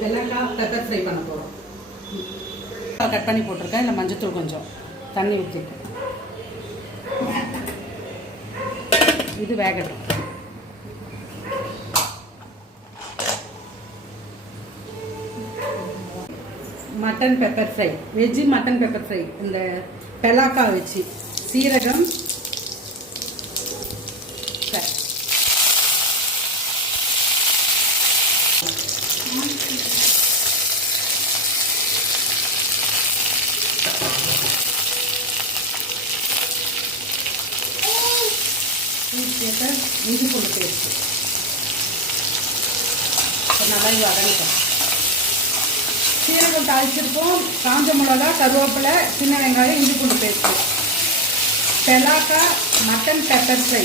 வெள்ளக்காய் pepper fry பண்ண போகிறோம். Cut பண்ணி போட்டிருக்கேன். இல்லை மஞ்சத்தூள் கொஞ்சம் தண்ணி ஊற்றிருக்கேன். இது வேகட்டும். Mutton pepper fry, veg mutton pepper fry. இந்த பெலாக்காய் வச்சு சீரகம், இஞ்சி பூண்டு பேஸ்ட்டு நல்லா வதங்கிட்டோம். சீரகம் தாளிச்சிருப்போம், காஞ்ச மிளகா, கருவேப்பிலை, சின்ன வெங்காயம், இஞ்சி பூண்டு பேஸ்ட்டு. பெலாக்காய் மட்டன் பெப்பர் ஃப்ரை.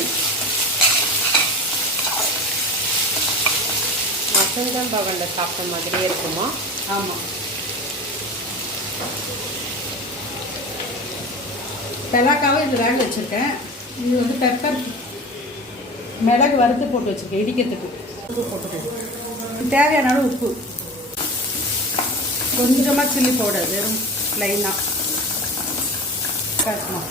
மட்டன் தான் பவனில் சாப்பிட்ட மாதிரியே இருக்குமா? ஆமாம். பெலாக்காவை இது வேக வச்சுருக்கேன். இது வந்து பெப்பர் மிளகு வறுத்து போட்டு வச்சுருக்கேன் இடிக்கிறதுக்கு. உப்பு போட்டுக்கணும். தேவையான அளவு உப்பு, கொஞ்சமாக சில்லி பவுடர், வெறும் ப்ளைனாக காட்டணும்.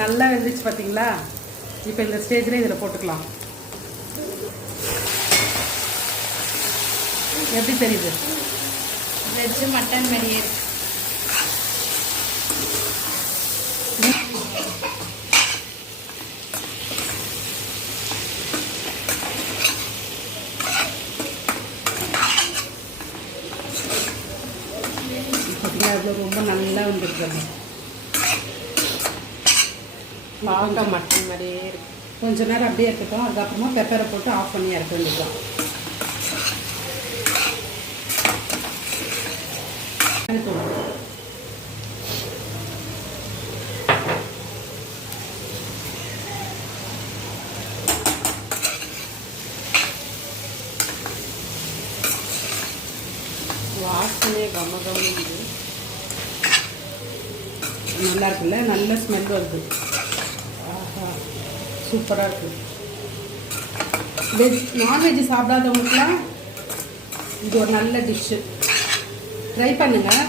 நல்லா வெந்துச்சு பார்த்தீங்களா? இப்போ இந்த ஸ்டேஜில் இதில் போட்டுக்கலாம். எப்படி தெரியுது? வெஜ்ஜு மட்டன் மாதிரியே இருக்கு. பார்த்தீங்கன்னா அதில் ரொம்ப நல்லா வந்துருக்குது. பார்க்க மட்டன் மாதிரியே இருக்கு. கொஞ்ச நேரம் அப்படியே இருக்கட்டும். அதுக்கப்புறமா பெப்பரை போட்டு ஆஃப் பண்ணி இறக்க வேண்டியதுதான். வாசனையே கமகமன்னு நல்லா இருக்குல்ல? நல்ல ஸ்மெல் வருது. ஆஹா, சூப்பராக இருக்குது. நான்வெஜ் சாப்பிடாதவங்களுக்குலாம் இது ஒரு நல்ல டிஷ்ஷு. ட்ரை பண்ணுங்கள்.